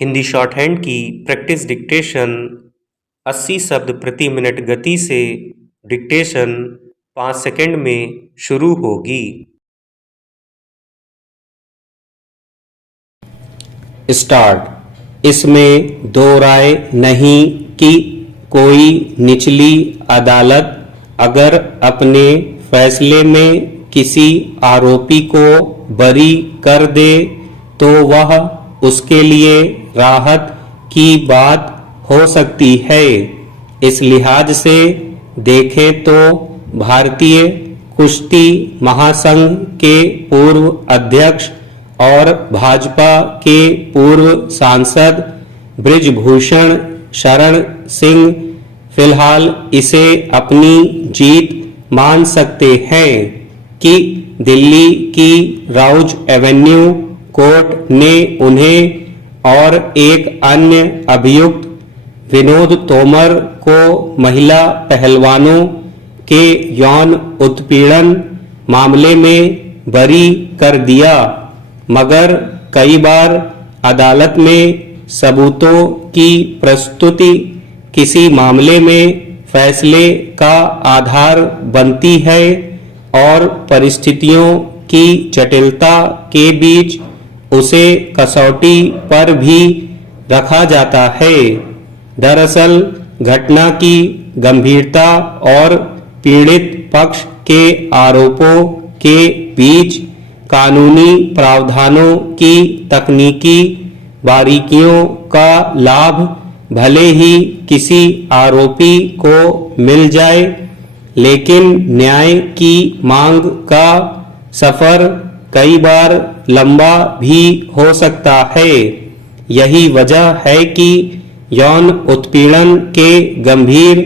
Hindi short hand की practice dictation 80 शब्द प्रति मिनट गति से डिक्टेशन 5 सेकंड में शुरू होगी। स्टार्ट। इसमें दो राय नहीं कि कोई निचली अदालत अगर अपने फैसले में किसी आरोपी को बरी कर दे तो वह उसके लिए राहत की बात हो सकती है। इस लिहाज से देखें तो भारतीय कुश्ती महासंघ के पूर्व अध्यक्ष और भाजपा के पूर्व सांसद बृजभूषण शरण सिंह फिलहाल इसे अपनी जीत मान सकते हैं कि दिल्ली की राउज एवेन्यू कोर्ट ने उन्हें और एक अन्य अभियुक्त विनोद तोमर को महिला पहलवानों के यौन उत्पीड़न मामले में बरी कर दिया, मगर कई बार अदालत में सबूतों की प्रस्तुति किसी मामले में फैसले का आधार बनती है और परिस्थितियों की जटिलता के बीच उसे कसौटी पर भी रखा जाता है। दरअसल घटना की गंभीरता और पीड़ित पक्ष के आरोपों के बीच कानूनी प्रावधानों की तकनीकी बारीकियों का लाभ भले ही किसी आरोपी को मिल जाए, लेकिन न्याय की मांग का सफर कई बार लंबा भी हो सकता है। यही वजह है कि यौन उत्पीड़न के गंभीर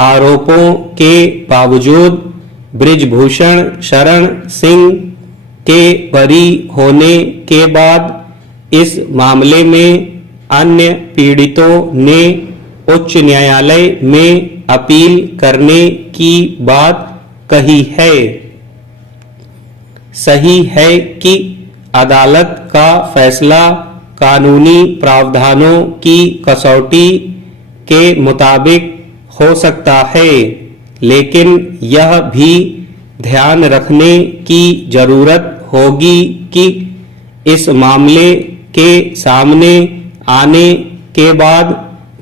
आरोपों के बावजूद बृजभूषण शरण सिंह के बरी होने के बाद इस मामले में अन्य पीड़ितों ने उच्च न्यायालय में अपील करने की बात कही है। सही है कि अदालत का फैसला कानूनी प्रावधानों की कसौटी के मुताबिक हो सकता है, लेकिन यह भी ध्यान रखने की जरूरत होगी कि इस मामले के सामने आने के बाद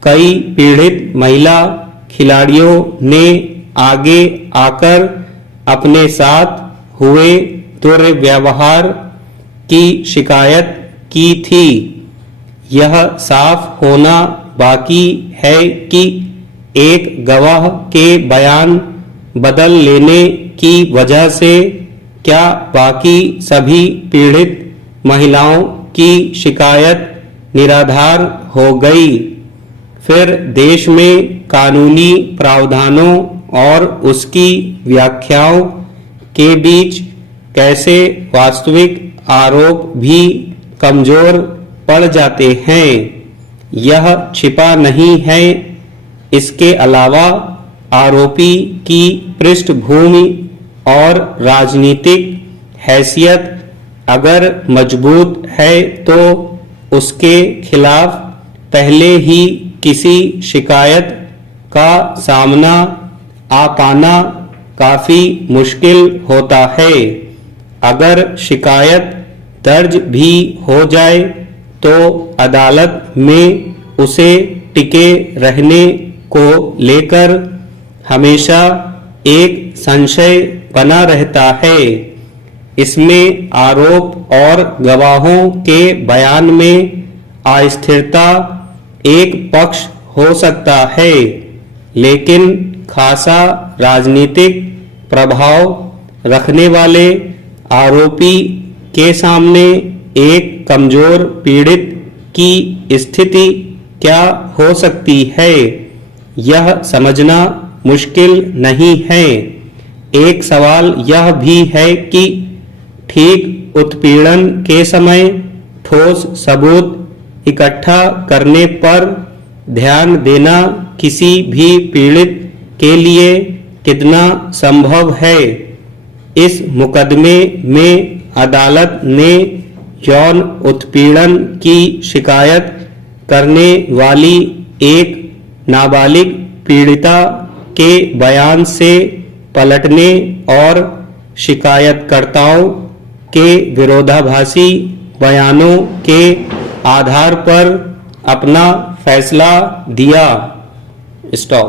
कई पीड़ित महिला खिलाड़ियों ने आगे आकर अपने साथ हुए दुर्व्यवहार की शिकायत की थी। यह साफ होना बाकी है कि एक गवाह के बयान बदल लेने की वजह से क्या बाकी सभी पीड़ित महिलाओं की शिकायत निराधार हो गई। फिर देश में कानूनी प्रावधानों और उसकी व्याख्याओं के बीच कैसे वास्तविक आरोप भी कमजोर पड़ जाते हैं, यह छिपा नहीं है। इसके अलावा आरोपी की पृष्ठभूमि और राजनीतिक हैसियत अगर मजबूत है तो उसके खिलाफ पहले ही किसी शिकायत का सामना आ पाना काफी मुश्किल होता है। अगर शिकायत दर्ज भी हो जाए तो अदालत में उसे टिके रहने को लेकर हमेशा एक संशय बना रहता है। इसमें आरोप और गवाहों के बयान में अस्थिरता एक पक्ष हो सकता है, लेकिन खासा राजनीतिक प्रभाव रखने वाले आरोपी के सामने एक कमजोर पीड़ित की स्थिति क्या हो सकती है, यह समझना मुश्किल नहीं है। एक सवाल यह भी है कि ठीक उत्पीड़न के समय ठोस सबूत इकट्ठा करने पर ध्यान देना किसी भी पीड़ित के लिए कितना संभव है। इस मुकदमे में अदालत ने यौन उत्पीड़न की शिकायत करने वाली एक नाबालिग पीड़िता के बयान से पलटने और शिकायतकर्ताओं के विरोधाभासी बयानों के आधार पर अपना फैसला दिया। स्टॉप।